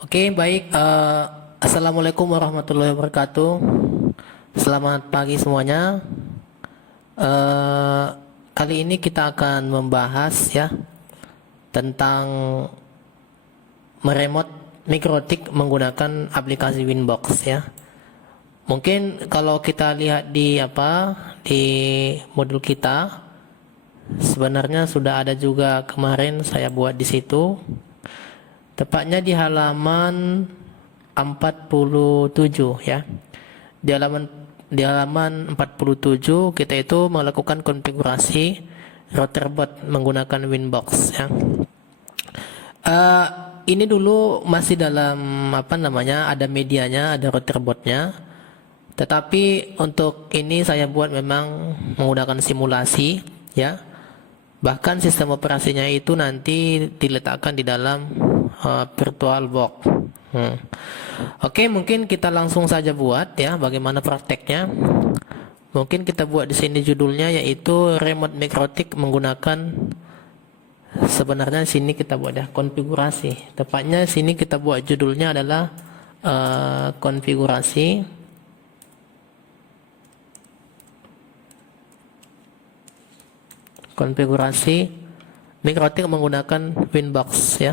Oke, baik. Assalamualaikum warahmatullahi wabarakatuh. Selamat pagi semuanya. Eh, Kali ini kita akan membahas ya tentang meremote mikrotik menggunakan aplikasi Winbox ya. Mungkin kalau kita lihat di modul kita, sebenarnya sudah ada juga kemarin saya buat di situ. Tepatnya di halaman 47 ya. Di halaman 47 kita itu melakukan konfigurasi routerboard menggunakan Winbox ya. Ini dulu masih dalam ada medianya, ada routerboardnya. Tetapi untuk ini saya buat memang menggunakan simulasi ya. Bahkan sistem operasinya itu nanti diletakkan di dalam VirtualBox. Oke, mungkin kita langsung saja buat ya bagaimana prakteknya. Mungkin kita buat di sini judulnya yaitu remote mikrotik menggunakan, sebenarnya sini kita buat ya konfigurasi. Tepatnya sini kita buat judulnya adalah konfigurasi mikrotik menggunakan Winbox ya.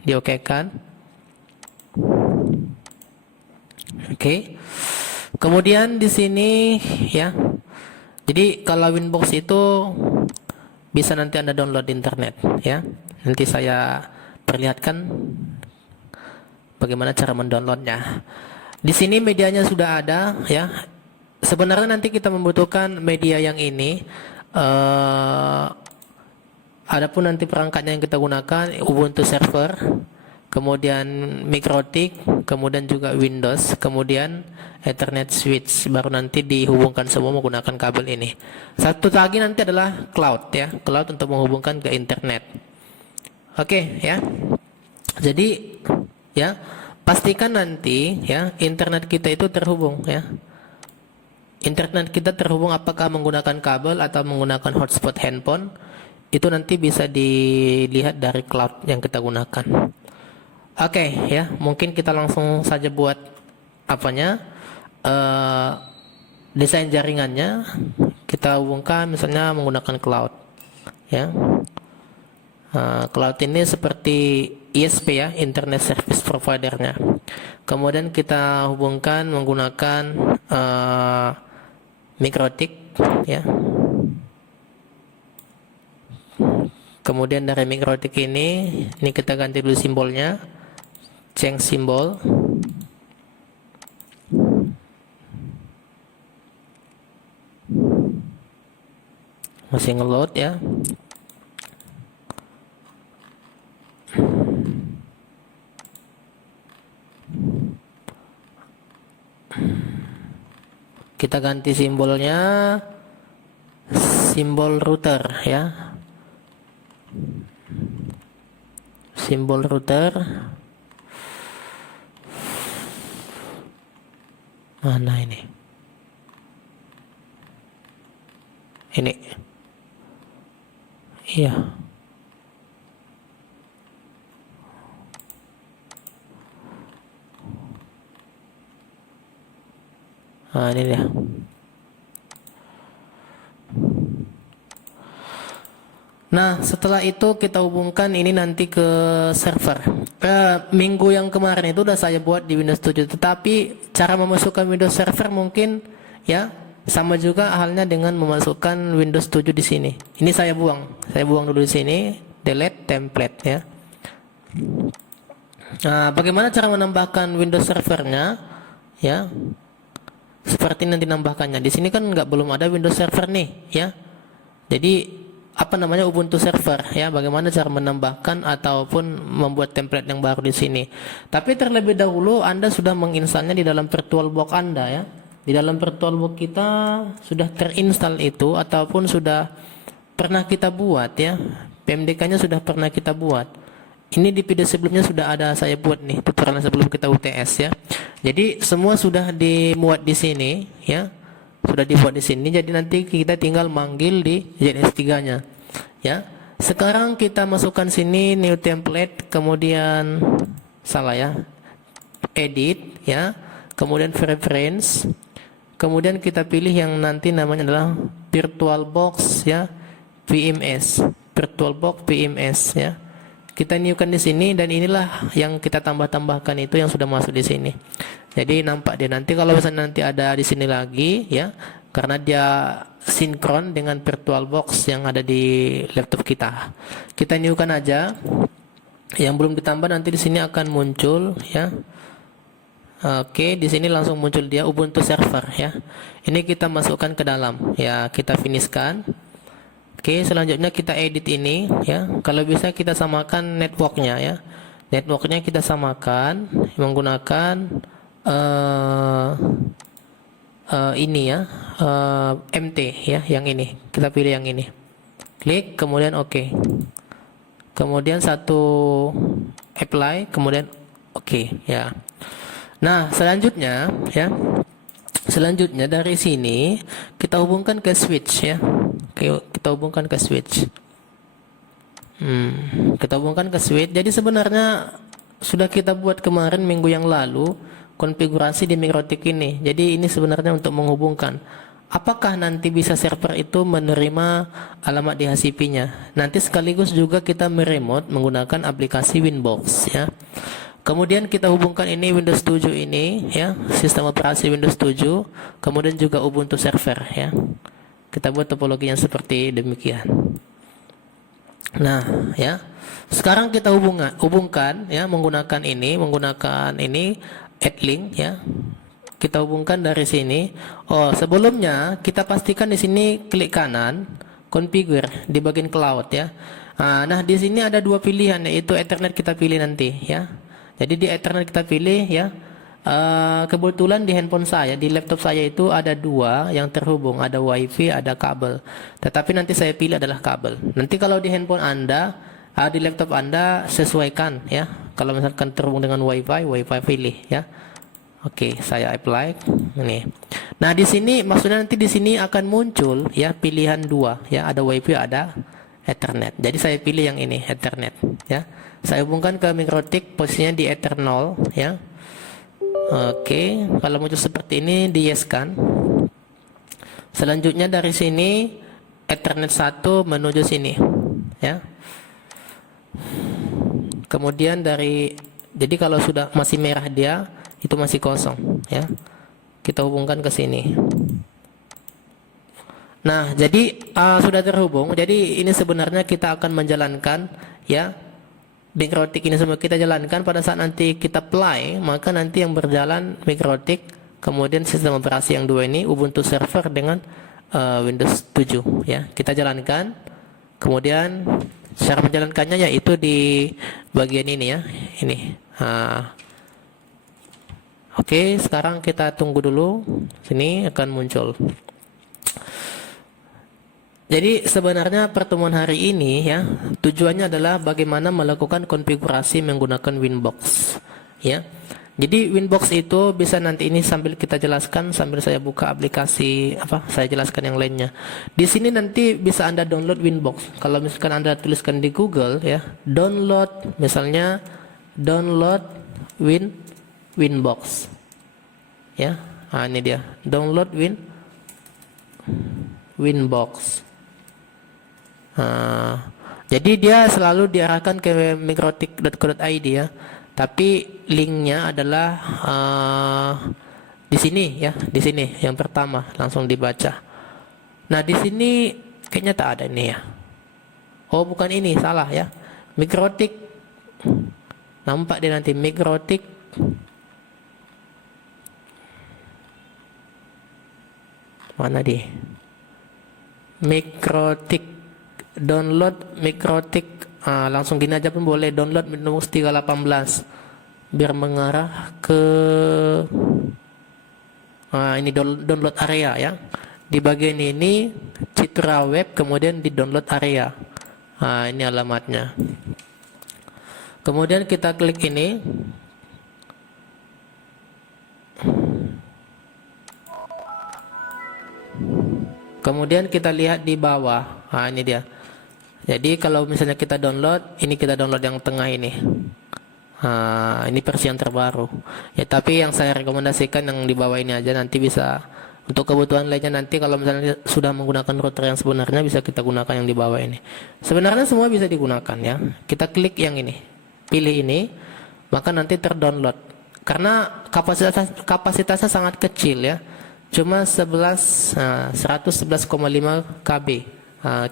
Diokekan. Oke. Kemudian di sini ya. Jadi kalau Winbox itu bisa nanti Anda download di internet ya. Nanti saya perlihatkan bagaimana cara mendownloadnya. Di sini medianya sudah ada ya. Sebenarnya nanti kita membutuhkan media yang ini. Adapun nanti perangkatnya yang kita gunakan Ubuntu server, kemudian mikrotik, kemudian juga Windows, kemudian Ethernet switch, baru nanti dihubungkan semua menggunakan kabel ini. Satu lagi nanti adalah cloud ya, cloud untuk menghubungkan ke internet. Oke ya. Jadi ya, pastikan nanti ya internet kita itu terhubung ya. Internet kita terhubung apakah menggunakan kabel atau menggunakan hotspot handphone, itu nanti bisa dilihat dari cloud yang kita gunakan. Oke ya, mungkin kita langsung saja buat desain jaringannya. Kita hubungkan misalnya menggunakan cloud ya. Cloud ini seperti ISP ya, Internet Service Provider-nya. Kemudian kita hubungkan menggunakan mikrotik ya. Kemudian dari mikrotik ini kita ganti dulu simbolnya, change simbol. Masih ngeload ya. Kita ganti simbolnya, simbol router ya. Simbol router. Mana ini? Ini. Iya. Nah, ini dia. Nah, setelah itu kita hubungkan ini nanti ke server. Minggu yang kemarin itu udah saya buat di Windows 7, tetapi cara memasukkan Windows Server mungkin ya sama juga halnya dengan memasukkan Windows 7 di sini. Ini saya buang dulu di sini, delete template ya. Nah, bagaimana cara menambahkan Windows Servernya ya? Seperti nanti nambahkannya. Di sini kan belum ada Windows Server nih ya. Jadi Ubuntu server ya, bagaimana cara menambahkan ataupun membuat template yang baru di sini. Tapi terlebih dahulu Anda sudah menginstalnya di dalam VirtualBox Anda ya. Di dalam VirtualBox kita sudah terinstall itu ataupun sudah pernah kita buat ya. PMDK-nya sudah pernah kita buat. Ini di video sebelumnya sudah ada saya buat nih, tutorial sebelum kita UTS ya. Jadi semua sudah dimuat di sini ya. Sudah dibuat di sini, jadi nanti kita tinggal manggil di JS3-nya ya. Sekarang kita masukkan sini new template, kemudian salah ya, edit ya, kemudian preference, kemudian kita pilih yang nanti namanya adalah VirtualBox ya, VMS, VirtualBox VMS ya. Kita newkan di sini, dan inilah yang kita tambahkan itu yang sudah masuk di sini. Jadi nampak dia nanti kalau misalnya nanti ada di sini lagi ya, karena dia sinkron dengan VirtualBox yang ada di laptop kita. Kita newkan aja. Yang belum ditambah nanti di sini akan muncul ya. Oke, di sini langsung muncul dia Ubuntu server ya. Ini kita masukkan ke dalam ya, kita finishkan. Oke, selanjutnya kita edit ini ya. Kalau bisa kita samakan networknya ya. Networknya kita samakan menggunakan ini ya, MT ya, yang ini. Kita pilih yang ini. Klik, kemudian oke. Kemudian satu apply, kemudian oke ya. Nah, selanjutnya ya. Selanjutnya dari sini kita hubungkan ke switch ya. Kita hubungkan ke switch. Kita hubungkan ke switch. Jadi sebenarnya sudah kita buat kemarin minggu yang lalu konfigurasi di Mikrotik ini. Jadi ini sebenarnya untuk menghubungkan. Apakah nanti bisa server itu menerima alamat DHCP-nya? Nanti sekaligus juga kita meremote menggunakan aplikasi Winbox ya. Kemudian kita hubungkan ini Windows 7 ini ya, sistem operasi Windows 7, kemudian juga Ubuntu server ya. Kita buat topologinya seperti demikian. Nah, ya. Sekarang kita hubungkan ya menggunakan ini add link ya. Kita hubungkan dari sini. Oh, sebelumnya kita pastikan di sini klik kanan, configure di bagian cloud ya. Nah, di sini ada dua pilihan, yaitu Ethernet kita pilih nanti ya. Jadi di Ethernet kita pilih ya. Kebetulan di handphone saya, di laptop saya itu ada dua yang terhubung, ada WiFi, ada kabel. Tetapi nanti saya pilih adalah kabel. Nanti kalau di handphone Anda, di laptop Anda sesuaikan ya. Kalau misalkan terhubung dengan WiFi pilih ya. Oke, saya apply ini. Nah, di sini maksudnya nanti di sini akan muncul ya pilihan dua ya, ada WiFi, ada Ethernet. Jadi saya pilih yang ini, Ethernet ya. Saya hubungkan ke Mikrotik, posisinya di Ether 0 ya. Oke, kalau muncul seperti ini di yes kan. Selanjutnya dari sini Ethernet 1 menuju sini ya. Kemudian jadi kalau sudah masih merah dia itu masih kosong ya. Kita hubungkan ke sini. Nah, jadi sudah terhubung. Jadi ini sebenarnya kita akan menjalankan ya Mikrotik ini semua kita jalankan. Pada saat nanti kita play, maka nanti yang berjalan Mikrotik, kemudian sistem operasi yang dua ini Ubuntu server dengan Windows 7 ya. Kita jalankan. Kemudian cara menjalankannya yaitu di bagian ini ya. Ini. Oke, sekarang kita tunggu dulu. Sini akan muncul. Jadi sebenarnya pertemuan hari ini ya, tujuannya adalah bagaimana melakukan konfigurasi menggunakan Winbox ya. Jadi Winbox itu bisa nanti ini sambil kita jelaskan, sambil saya buka aplikasi saya jelaskan yang lainnya. Di sini nanti bisa Anda download Winbox. Kalau misalkan Anda tuliskan di Google ya, download misalnya download Winbox ya. Ini dia, download Winbox. Jadi dia selalu diarahkan ke mikrotik.co.id ya. Tapi linknya adalah di sini ya, di sini yang pertama langsung dibaca. Nah, di sini kayaknya tak ada ini ya. Oh, bukan ini, salah ya. Mikrotik. Nampak dia nanti Mikrotik. Mana dia? Mikrotik, download Mikrotik. Langsung gini aja pun boleh, download Windows 3.18 biar mengarah ke ini download area ya. Di bagian ini Citra Web, kemudian di download area. Ini alamatnya. Kemudian kita klik ini. Kemudian kita lihat di bawah. Ini dia. Jadi kalau misalnya kita download, ini kita download yang tengah ini. Ini versi yang terbaru. Ya, tapi yang saya rekomendasikan yang di bawah ini aja, nanti bisa untuk kebutuhan lainnya nanti kalau misalnya sudah menggunakan router yang sebenarnya bisa kita gunakan yang di bawah ini. Sebenarnya semua bisa digunakan ya. Kita klik yang ini, pilih ini, maka nanti terdownload. Karena kapasitasnya sangat kecil ya. Cuma 111,5 KB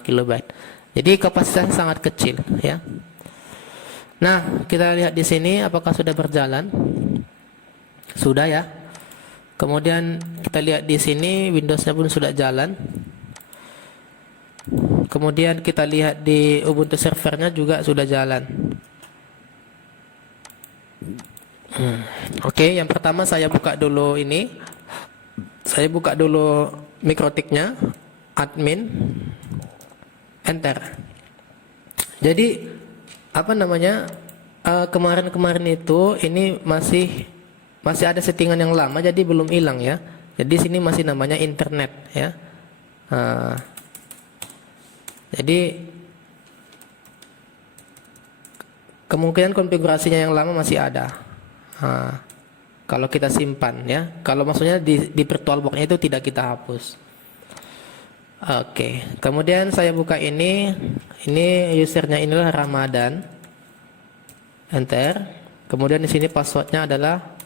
kilobyte. Jadi kapasitasnya sangat kecil ya. Nah, kita lihat di sini apakah sudah berjalan. Sudah ya. Kemudian kita lihat di sini Windowsnya pun sudah jalan. Kemudian kita lihat di Ubuntu servernya juga sudah jalan. Oke, yang pertama saya buka dulu ini. Saya buka dulu Mikrotiknya, admin, enter. Jadi apa namanya? Kemarin-kemarin itu ini masih ada settingan yang lama, jadi belum hilang ya. Jadi sini masih namanya internet ya. Jadi kemungkinan konfigurasinya yang lama masih ada. Kalau kita simpan ya. Kalau maksudnya di VirtualBox-nya itu tidak kita hapus. Oke. Kemudian saya buka ini. Ini usernya inilah Ramadan. Enter. Kemudian di sini passwordnya adalah.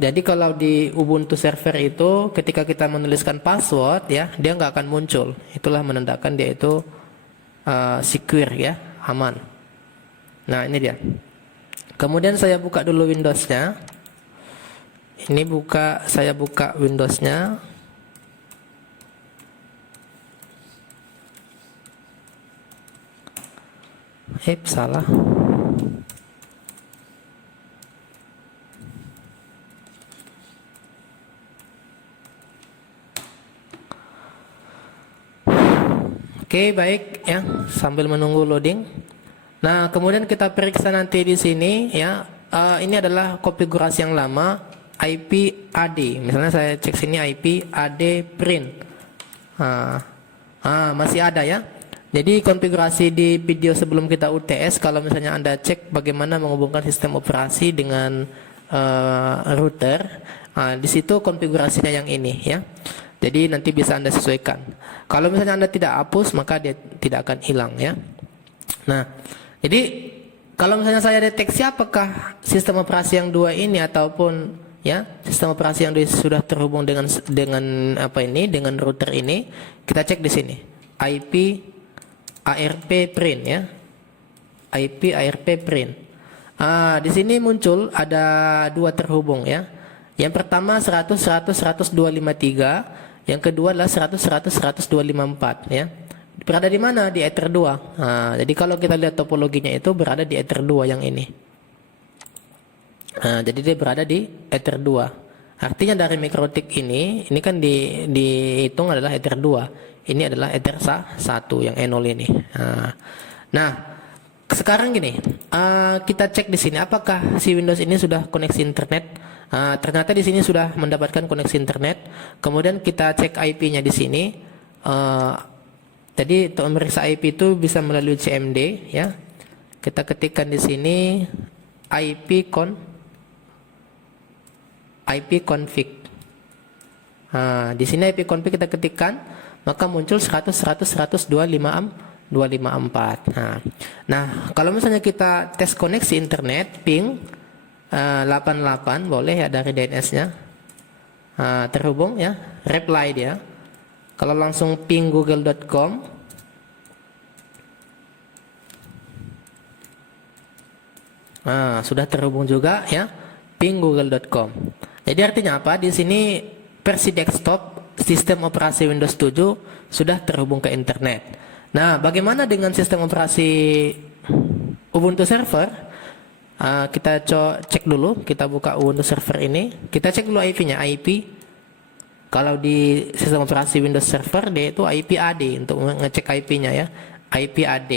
Jadi kalau di Ubuntu server itu ketika kita menuliskan password ya, dia nggak akan muncul. Itulah menandakan dia itu secure ya, aman. Nah, ini dia. Kemudian saya buka dulu Windows-nya. Saya buka Windows-nya. Salah. Oke, baik ya, sambil menunggu loading. Nah, kemudian kita periksa nanti di sini ya. Ini adalah konfigurasi yang lama, IP AD. Misalnya saya cek sini IP AD print. Masih ada ya. Jadi konfigurasi di video sebelum kita UTS, kalau misalnya Anda cek bagaimana menghubungkan sistem operasi dengan router, di situ konfigurasinya yang ini ya. Jadi nanti bisa Anda sesuaikan. Kalau misalnya Anda tidak hapus, maka dia tidak akan hilang ya. Nah, jadi kalau misalnya saya deteksi apakah sistem operasi yang dua ini ataupun ya sistem operasi yang sudah terhubung dengan dengan router ini, kita cek di sini IP ARP print ya, IP ARP print. Di sini muncul ada dua terhubung ya. Yang pertama 100.100.100.253, yang kedua adalah 100.100.100.254 ya. Berada di mana? Di Ether 2. Jadi kalau kita lihat topologinya itu berada di Ether 2 yang ini. Jadi dia berada di Ether 2. Artinya dari Mikrotik ini kan dihitung adalah Ether 2. Ini adalah Ether 1 yang E0 ini. Nah, sekarang gini, kita cek di sini apakah si Windows ini sudah koneksi internet. Ternyata di sini sudah mendapatkan koneksi internet. Kemudian kita cek IP-nya di sini. Jadi untuk memeriksa IP itu bisa melalui CMD ya. Kita ketikkan di sini IP config. Di sini IP config kita ketikkan, maka muncul 100.100.254. Nah, kalau misalnya kita tes koneksi internet ping 88 boleh ya dari DNS-nya. Terhubung ya, reply dia. Kalau langsung ping google.com, sudah terhubung juga ya, ping google.com. Jadi artinya apa? Di sini versi desktop sistem operasi Windows 7 sudah terhubung ke internet. Nah, bagaimana dengan sistem operasi Ubuntu server? Kita cek dulu, kita buka Ubuntu server ini, kita cek dulu IP-nya, IP. Kalau di sistem operasi Windows Server dia itu IP AD untuk ngecek IP-nya ya, IP AD.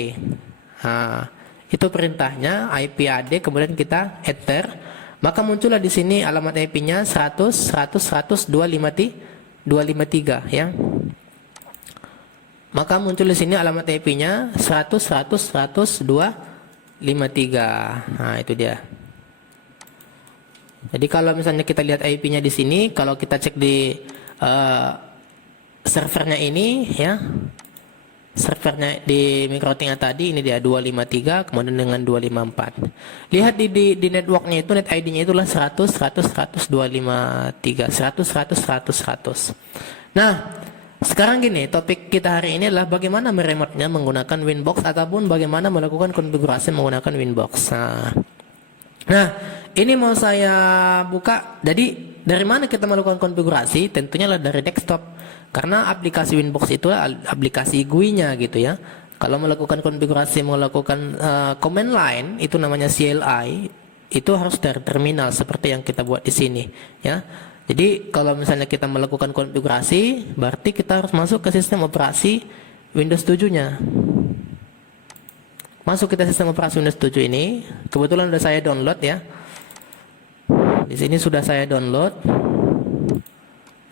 Itu perintahnya IP AD, kemudian kita enter, maka muncullah di sini alamat IP-nya 100.100.100.253 ya. maka muncul di sini alamat IP-nya 100 100 100 253. Nah, itu dia. Jadi kalau misalnya kita lihat IP-nya di sini, kalau kita cek di servernya ini ya, servernya di MikroTik tadi ini dia 253 kemudian dengan 254. Lihat di networknya itu, net ID-nya itulah 100 100 100 253 100 100 100 100. Nah, sekarang gini, topik kita hari ini adalah bagaimana meremote-nya menggunakan Winbox ataupun bagaimana melakukan konfigurasi menggunakan Winbox. Nah, ini mau saya buka. Jadi dari mana kita melakukan konfigurasi? Tentunya lah dari desktop. Karena aplikasi Winbox itu aplikasi GUI-nya gitu ya. Kalau melakukan konfigurasi, melakukan command line itu namanya CLI, itu harus dari terminal seperti yang kita buat di sini ya. Jadi kalau misalnya kita melakukan konfigurasi, berarti kita harus masuk ke sistem operasi Windows 7-nya. Masuk kita sistem operasi Windows 7 ini. Kebetulan sudah saya download ya. Di sini sudah saya download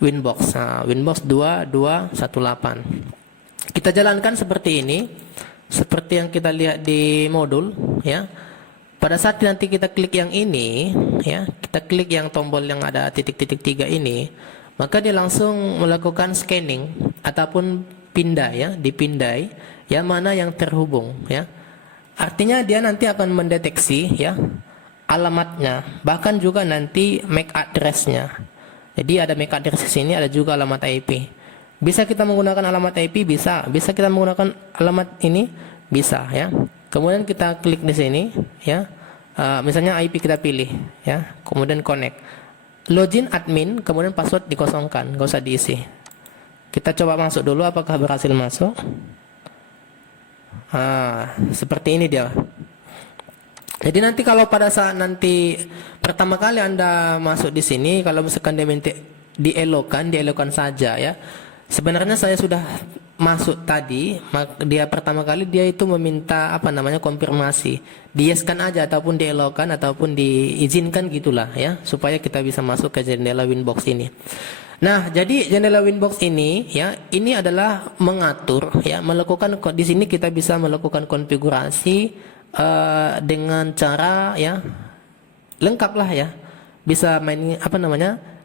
Winbox. Nah, Winbox 2218. Kita jalankan seperti ini. Seperti yang kita lihat di modul ya. Pada saat nanti kita klik yang ini ya, kita klik yang tombol yang ada titik-titik 3 ini, maka dia langsung melakukan scanning ataupun pindah ya, dipindai yang mana yang terhubung ya. Artinya dia nanti akan mendeteksi ya alamatnya, bahkan juga nanti MAC address-nya. Jadi ada MAC address di sini, ada juga alamat IP. Bisa kita menggunakan alamat IP, bisa kita menggunakan alamat ini, bisa ya. Kemudian kita klik di sini ya. Misalnya IP kita pilih ya, kemudian connect. Login admin, kemudian password dikosongkan, nggak usah diisi. Kita coba masuk dulu apakah berhasil masuk. Seperti ini dia. Jadi nanti kalau pada saat nanti pertama kali Anda masuk di sini, kalau misalkan dia minta dielokan saja ya. Sebenarnya saya sudah masuk tadi, dia pertama kali dia itu meminta konfirmasi. Di-yes-kan aja ataupun dielokan ataupun diizinkan gitulah ya, supaya kita bisa masuk ke jendela Winbox ini. Nah, jadi jendela Winbox ini ya, ini adalah mengatur ya, melakukan di sini kita bisa melakukan konfigurasi dengan cara ya lengkap lah ya. Bisa main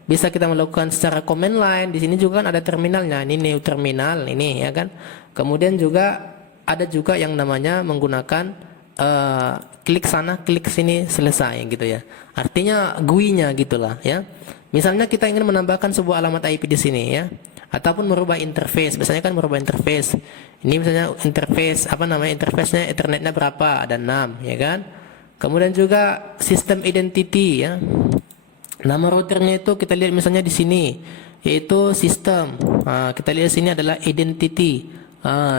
bisa kita melakukan secara command line. Di sini juga kan ada terminalnya. Ini new terminal ini ya kan. Kemudian juga ada juga yang namanya menggunakan klik sana, klik sini, selesai gitu ya. Artinya GUI-nya gitulah ya. Misalnya kita ingin menambahkan sebuah alamat IP di sini ya, ataupun merubah interface. Biasanya kan merubah interface. Ini misalnya interface interface-nya Ethernet-nya berapa? Ada 6 ya kan. Kemudian juga sistem identity ya. Nama routernya itu kita lihat misalnya di sini, yaitu sistem. Kita lihat sini adalah identity.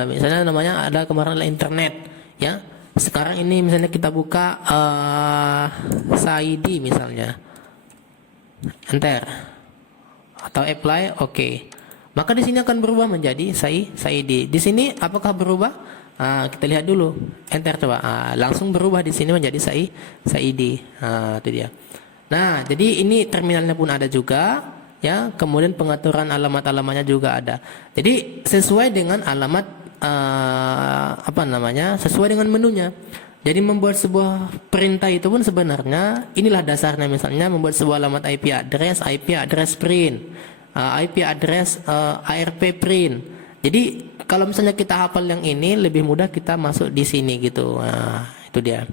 Misalnya namanya ada kemarin adalah internet, ya. Sekarang ini misalnya kita buka SAID misalnya, enter atau apply, oke. Maka di sini akan berubah menjadi SAID. Di sini apakah berubah? Kita lihat dulu, enter coba. Langsung berubah di sini menjadi SAID. Itu dia. Nah, jadi ini terminalnya pun ada juga, ya. Kemudian pengaturan alamat-alamatnya juga ada. Jadi sesuai dengan alamat sesuai dengan menunya. Jadi membuat sebuah perintah itu pun sebenarnya inilah dasarnya, misalnya membuat sebuah alamat IP address print, IP address ARP print. Jadi kalau misalnya kita hafal yang ini lebih mudah kita masuk di sini gitu. Nah, itu dia.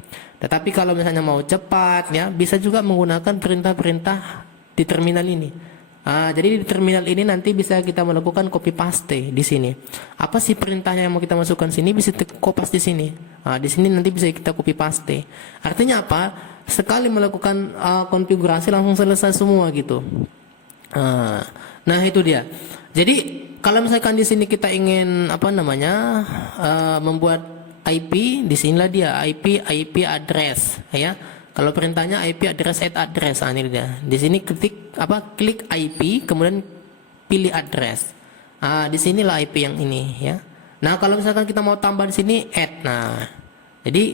Tetapi kalau misalnya mau cepat ya, bisa juga menggunakan perintah-perintah di terminal ini. Jadi di terminal ini nanti bisa kita melakukan copy paste di sini. Apa sih perintahnya yang mau kita masukkan sini, bisa kopas di sini. Di sini nanti bisa kita copy paste. Artinya apa? Sekali melakukan konfigurasi langsung selesai semua gitu. Nah itu dia. Jadi kalau misalkan di sini kita ingin membuat IP, di sinilah dia IP address ya. Kalau perintahnya IP address ini dia. Di sini klik IP kemudian pilih address. Di sinilah IP yang ini ya. Nah, kalau misalkan kita mau tambah di sini add. Nah, jadi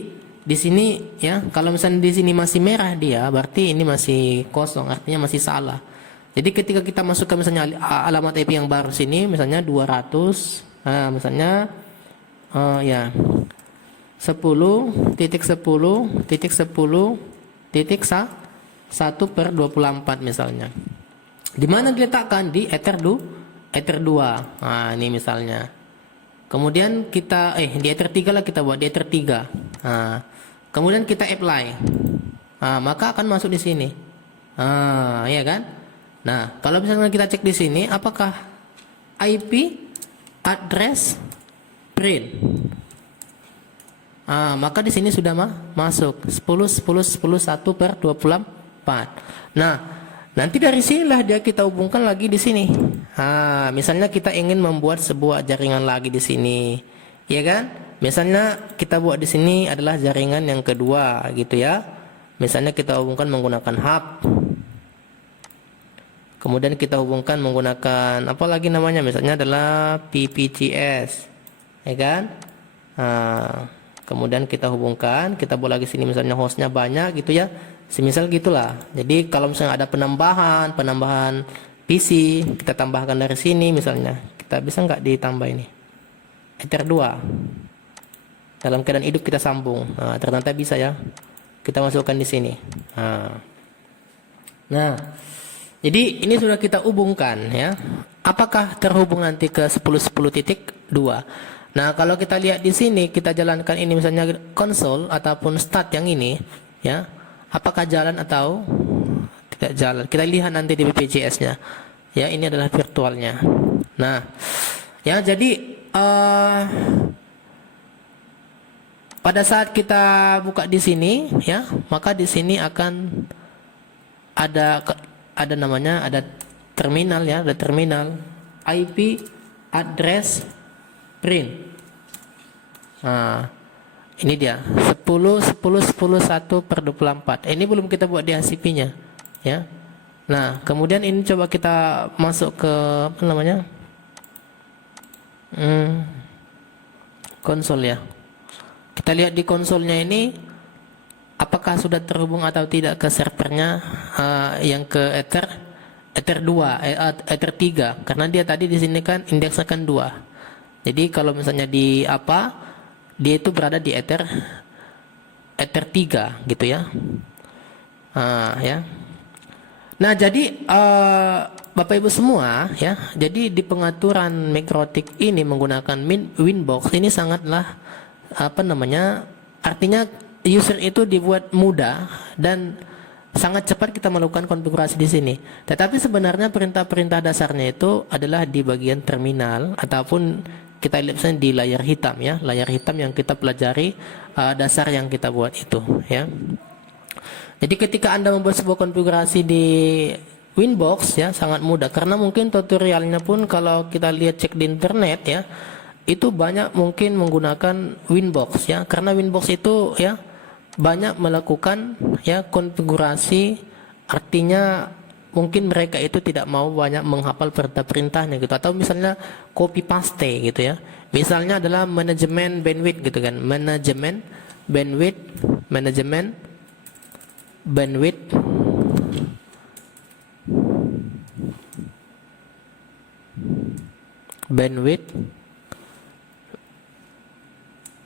di sini ya, kalau misalnya di sini masih merah dia, berarti ini masih kosong, artinya masih salah. Jadi ketika kita masukkan misalnya alamat IP yang baru sini, misalnya 200 Misalnya ya 10.10.10.1/24 misalnya. Di mana diletakkan? Di ether 2. Nah, ini misalnya. Kemudian kita di ether 3 lah, kita buat di ether 3. Nah, kemudian kita apply. Maka akan masuk di sini. Ya kan? Nah, kalau misalnya kita cek di sini, apakah IP address print? Maka di sini sudah masuk 10.10.10.1/24. Nah, nanti dari sinilah dia kita hubungkan lagi di sini. Misalnya kita ingin membuat sebuah jaringan lagi di sini, ya kan? Misalnya kita buat di sini adalah jaringan yang kedua, gitu ya. Misalnya kita hubungkan menggunakan hub. Kemudian kita hubungkan menggunakan apa lagi namanya? Misalnya adalah PPGS, ya kan? Kemudian kita hubungkan, kita buat lagi sini misalnya hostnya banyak gitu ya, semisal gitulah. Jadi kalau misalnya ada penambahan PC, kita tambahkan dari sini misalnya. Kita bisa nggak ditambah ini? Ether 2. Dalam keadaan hidup kita sambung. Ternyata bisa ya. Kita masukkan di sini. Nah, jadi ini sudah kita hubungkan ya. Apakah terhubung nanti ke 10.10.2? Nah, kalau kita lihat di sini, kita jalankan ini misalnya konsol ataupun start yang ini, ya, apakah jalan atau tidak jalan? Kita lihat nanti di BPJS-nya. Ya, ini adalah virtualnya. Nah, ya, jadi pada saat kita buka di sini, ya, maka di sini akan ada namanya, ada terminal ya, ada terminal IP address print. Ini dia 10.10.10.1/24. Ini belum kita buat di HCP-nya, ya. Nah, kemudian ini coba kita masuk ke apa namanya? Konsol ya. Kita lihat di konsolnya ini apakah sudah terhubung atau tidak ke servernya yang ke Ether 2, Ether 3, karena dia tadi di sini kan indeksnya kan 2. Jadi kalau misalnya dia itu berada di Ether 3 gitu ya. Ya. Nah, jadi Bapak Ibu semua ya, jadi di pengaturan Mikrotik ini menggunakan Winbox ini sangatlah artinya user itu dibuat mudah dan sangat cepat kita melakukan konfigurasi di sini. Tetapi sebenarnya perintah-perintah dasarnya itu adalah di bagian terminal ataupun kita lihat misalnya di layar hitam ya, layar hitam yang kita pelajari dasar yang kita buat itu ya. Jadi ketika Anda membuat sebuah konfigurasi di Winbox ya sangat mudah, karena mungkin tutorialnya pun kalau kita lihat cek di internet ya, itu banyak mungkin menggunakan Winbox ya, karena Winbox itu ya banyak melakukan ya konfigurasi, artinya mungkin mereka itu tidak mau banyak menghafal perintah-perintahnya gitu, atau misalnya copy paste gitu ya. Misalnya adalah manajemen bandwidth gitu kan, manajemen bandwidth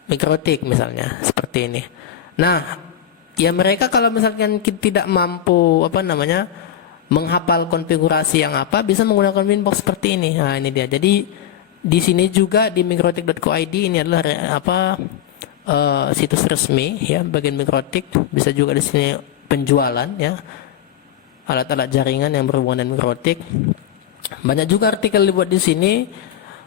Mikrotik misalnya seperti ini. Nah, ya mereka kalau misalkan tidak mampu menghafal konfigurasi yang bisa menggunakan Winbox seperti ini. Nah, ini dia. Jadi di sini juga di mikrotik.co.id ini adalah situs resmi ya bagian Mikrotik. Bisa juga di sini penjualan ya alat-alat jaringan yang berhubungan dengan Mikrotik. Banyak juga artikel dibuat di sini.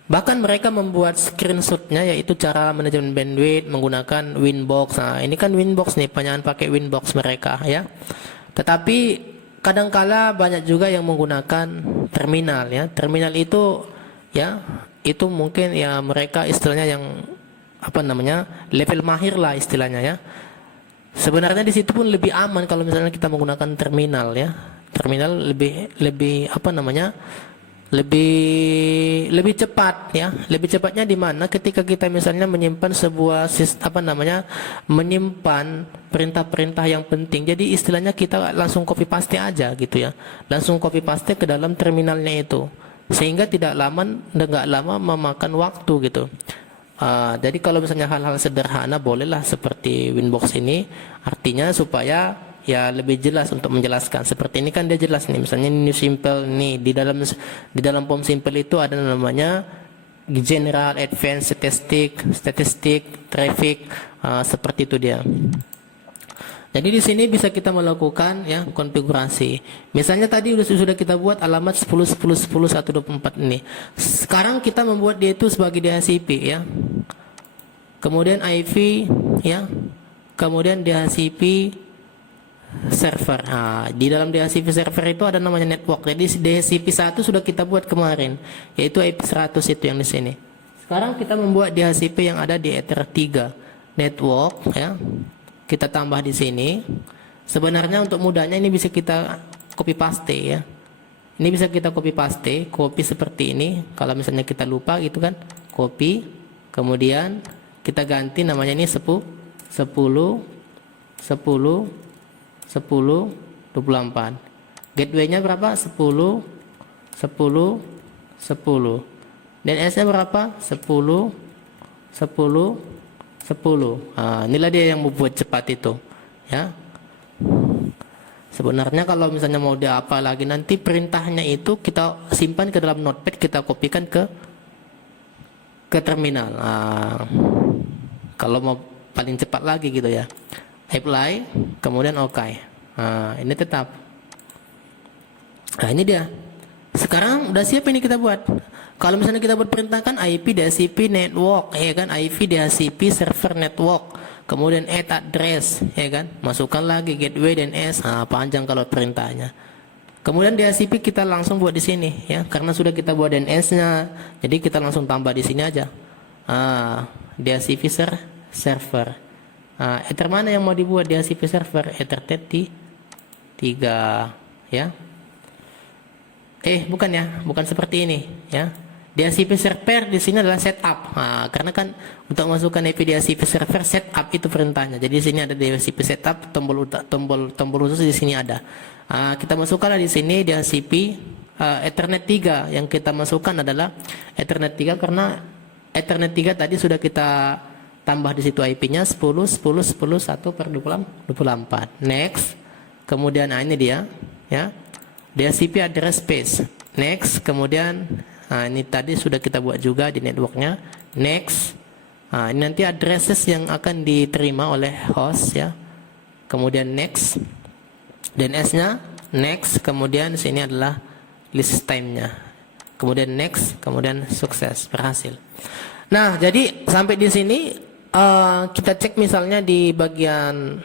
Bahkan mereka membuat screenshotnya, yaitu cara manajemen bandwidth menggunakan Winbox. Nah, ini kan Winbox nih, penyalaan pakai Winbox mereka ya. Tetapi kadangkala banyak juga yang menggunakan terminal ya. Terminal itu ya, itu mungkin ya mereka istilahnya yang level mahir lah istilahnya ya. Sebenarnya di situ pun lebih aman kalau misalnya kita menggunakan terminal ya. Terminal lebih lebih cepat ya. Lebih cepatnya di mana ketika kita misalnya menyimpan sebuah menyimpan perintah-perintah yang penting. Jadi istilahnya kita langsung copy paste aja gitu ya. Langsung copy paste ke dalam terminalnya itu. sehingga nggak lama memakan waktu gitu. Jadi kalau misalnya hal-hal sederhana bolehlah seperti Winbox ini, artinya supaya ya lebih jelas untuk menjelaskan. Seperti ini kan dia jelas nih, misalnya new simple nih di dalam form simple itu ada namanya general, advanced, statistik, traffic, seperti itu dia. Jadi di sini bisa kita melakukan ya konfigurasi. Misalnya tadi sudah kita buat alamat 10.10.10.124 ini. Sekarang kita membuat dia itu sebagai DHCP ya. Kemudian IP ya. Kemudian DHCP server. Di dalam DHCP server itu ada namanya network. Jadi DHCP 1 sudah kita buat kemarin, yaitu IP 100 itu yang di sini. Sekarang kita membuat DHCP yang ada di Ether 3 network ya. Kita tambah di sini. Sebenarnya untuk mudahnya ini bisa kita copy paste ya. Ini bisa kita copy paste, copy seperti ini. Kalau misalnya kita lupa gitu kan, copy. Kemudian kita ganti namanya ini 10 10 24. Gateway-nya berapa? 10 10 10. Dan S-nya berapa? 10 10 10. Inilah dia yang membuat cepat itu ya. Sebenarnya kalau misalnya mau dia apa lagi, nanti perintahnya itu kita simpan ke dalam notepad, kita kopikan ke terminal. Kalau mau paling cepat lagi gitu ya, apply kemudian OK. Ini tetap. Ini dia. Sekarang udah siap ini kita buat. Kalau misalnya kita buat perintah kan IP DHCP network ya kan, IP DHCP server network, kemudian add address ya kan, masukkan lagi gateway dan S. Panjang kalau perintahnya. Kemudian DHCP kita langsung buat di sini ya, karena sudah kita buat DNS-nya, jadi kita langsung tambah di sini aja. DHCP server. Ether mana yang mau dibuat DHCP server? Ether 3 ya. Bukan ya, bukan seperti ini ya. DHCP server di sini adalah setup. Karena kan untuk masukkan IP DHCP server setup itu perintahnya. Jadi di sini ada DHCP setup, tombol khusus di sini ada. Kita masukkanlah di sini DHCP Ethernet 3. Yang kita masukkan adalah Ethernet 3 karena Ethernet 3 tadi sudah kita tambah di situ IP-nya 10.10.10.1/24. Next. Kemudian ini dia ya. DHCP address space. Next, kemudian ini tadi sudah kita buat juga di networknya. Next, ini nanti addresses yang akan diterima oleh host ya. Kemudian next, DNS-nya next, kemudian sini adalah list time-nya. Kemudian next, kemudian sukses, berhasil. Nah, jadi sampai di sini kita cek misalnya di bagian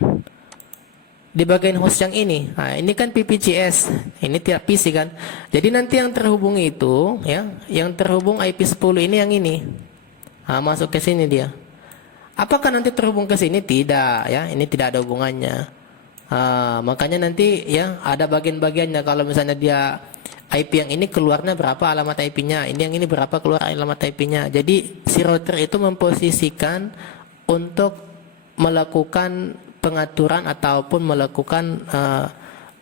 host yang ini. Ini kan PPCS, ini tiap PC kan. Jadi nanti yang terhubung itu ya, yang terhubung IP 10 ini yang ini. Masuk ke sini dia. Apakah nanti terhubung ke sini? Tidak ya, ini tidak ada hubungannya. Makanya nanti ya ada bagian-bagiannya. Kalau misalnya dia IP yang ini keluarnya berapa alamat IP-nya, ini yang ini berapa keluar alamat IP-nya. Jadi si router itu memposisikan untuk melakukan pengaturan ataupun melakukan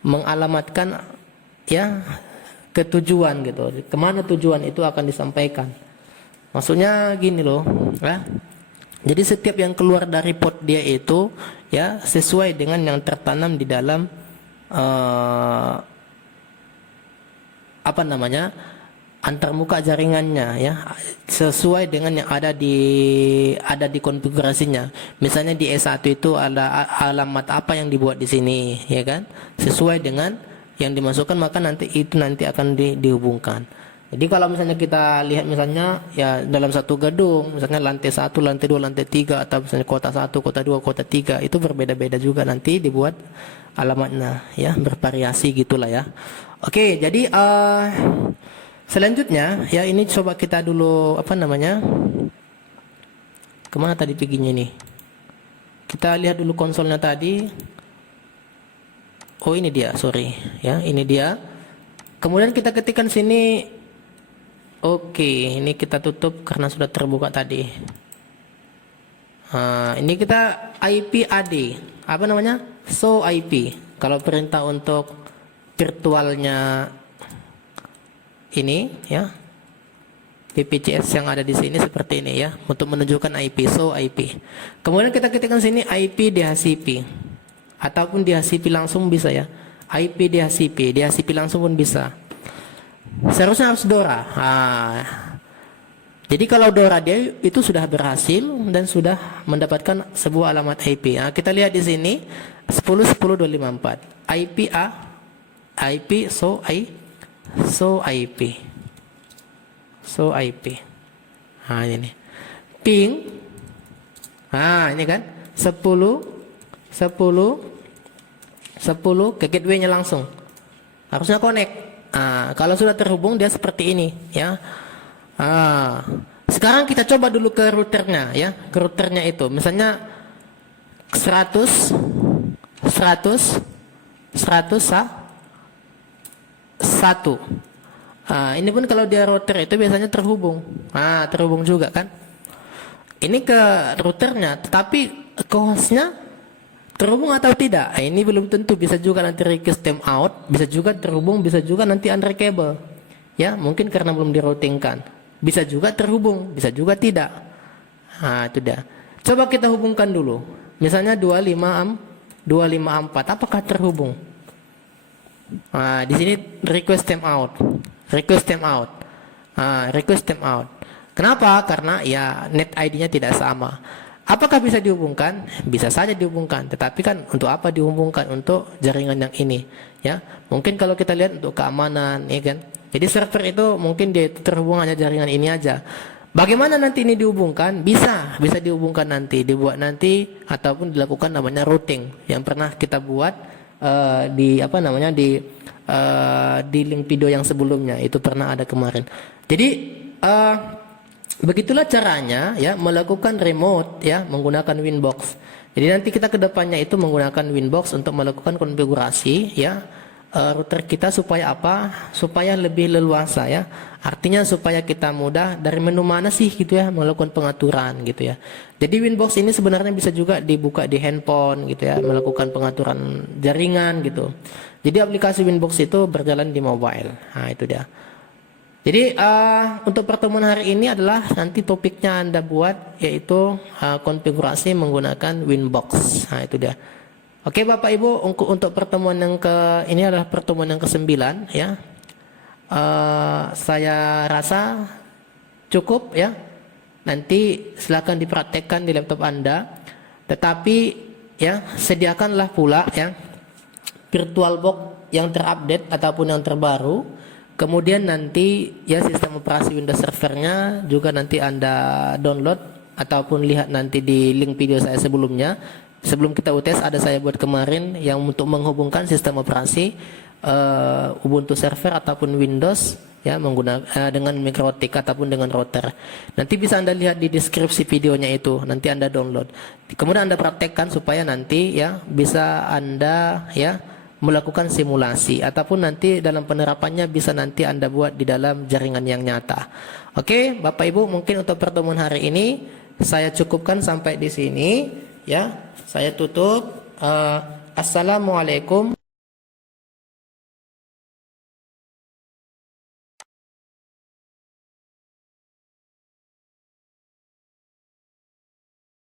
mengalamatkan ya ke tujuan gitu. Kemana tujuan itu akan disampaikan. Maksudnya gini loh ya. Jadi setiap yang keluar dari port dia itu ya sesuai dengan yang tertanam di dalam antarmuka jaringannya ya, sesuai dengan yang ada di konfigurasinya. Misalnya di S1 itu ada alamat apa yang dibuat di sini ya kan, sesuai dengan yang dimasukkan, maka nanti akan dihubungkan. Jadi kalau misalnya kita lihat misalnya ya dalam satu gedung, misalnya lantai 1, lantai 2, lantai 3, atau misalnya kota 1, kota 2, kota 3, itu berbeda-beda juga nanti dibuat alamatnya ya, bervariasi gitulah ya. Oke, jadi selanjutnya ya ini coba kita dulu kemana tadi perginya ini? Kita lihat dulu konsolnya tadi. Oh ini dia, sorry ya, ini dia. Kemudian kita ketikkan sini. Oke, ini kita tutup karena sudah terbuka tadi. Ini kita IP AD, show IP. Kalau perintah untuk virtualnya ini ya. VPCS yang ada di sini seperti ini ya, untuk menunjukkan IP. So IP. Kemudian kita ketikkan sini IP DHCP ataupun DHCP langsung bisa ya. IP DHCP langsung pun bisa. Seharusnya harus DORA. Jadi kalau DORA dia itu sudah berhasil dan sudah mendapatkan sebuah alamat IP. Kita lihat di sini 10.10.254 IP A, IP so IP. So IP. Ini. Ping. Ini kan 10 ke gateway-nya langsung. Harusnya connect. Kalau sudah terhubung dia seperti ini ya. Sekarang kita coba dulu ke routernya ya. Ke routernya itu misalnya 100 1. Ini pun kalau dia router itu biasanya terhubung. Terhubung juga kan. Ini ke routernya, tetapi ke hostnya terhubung atau tidak? Ini belum tentu. Bisa juga nanti request timeout, bisa juga terhubung, bisa juga nanti unreachable. Ya, mungkin karena belum di-routingkan. Bisa juga terhubung, bisa juga tidak. Itu dah. Coba kita hubungkan dulu. Misalnya 254, apakah terhubung? Di sini request timeout. Request timeout. Kenapa? Karena ya net ID-nya tidak sama. Apakah bisa dihubungkan? Bisa saja dihubungkan. Tetapi kan untuk apa dihubungkan? Untuk jaringan yang ini. Ya, mungkin kalau kita lihat untuk keamanan, ya kan. Jadi server itu mungkin dia terhubung hanya jaringan ini aja. Bagaimana nanti ini dihubungkan? Bisa dihubungkan nanti, dibuat nanti ataupun dilakukan namanya routing yang pernah kita buat di link video yang sebelumnya itu pernah ada kemarin. Jadi begitulah caranya ya melakukan remote ya menggunakan Winbox. Jadi nanti kita kedepannya itu menggunakan Winbox untuk melakukan konfigurasi ya router kita supaya apa? Supaya lebih leluasa ya. Artinya supaya kita mudah dari menu mana sih gitu ya melakukan pengaturan gitu ya. Jadi Winbox ini sebenarnya bisa juga dibuka di handphone gitu ya, melakukan pengaturan jaringan gitu. Jadi aplikasi Winbox itu berjalan di mobile. Itu dia. Jadi untuk pertemuan hari ini adalah nanti topiknya Anda buat yaitu konfigurasi menggunakan Winbox. Itu dia. Oke Bapak Ibu, untuk pertemuan yang ini adalah pertemuan yang ke-9 ya. Saya rasa cukup ya. Nanti silakan dipraktekkan di laptop Anda. Tetapi ya sediakanlah pula ya VirtualBox yang terupdate ataupun yang terbaru. Kemudian nanti ya sistem operasi Windows servernya juga nanti Anda download ataupun lihat nanti di link video saya sebelumnya. Sebelum kita UTS ada saya buat kemarin yang untuk menghubungkan sistem operasi Ubuntu server ataupun Windows ya menggunakan dengan MikroTik ataupun dengan router. Nanti bisa Anda lihat di deskripsi videonya itu, nanti Anda download. Kemudian Anda praktekkan supaya nanti ya bisa Anda ya melakukan simulasi ataupun nanti dalam penerapannya bisa nanti Anda buat di dalam jaringan yang nyata. Oke, Bapak Ibu, mungkin untuk pertemuan hari ini saya cukupkan sampai di sini ya. Saya tutup. Assalamualaikum.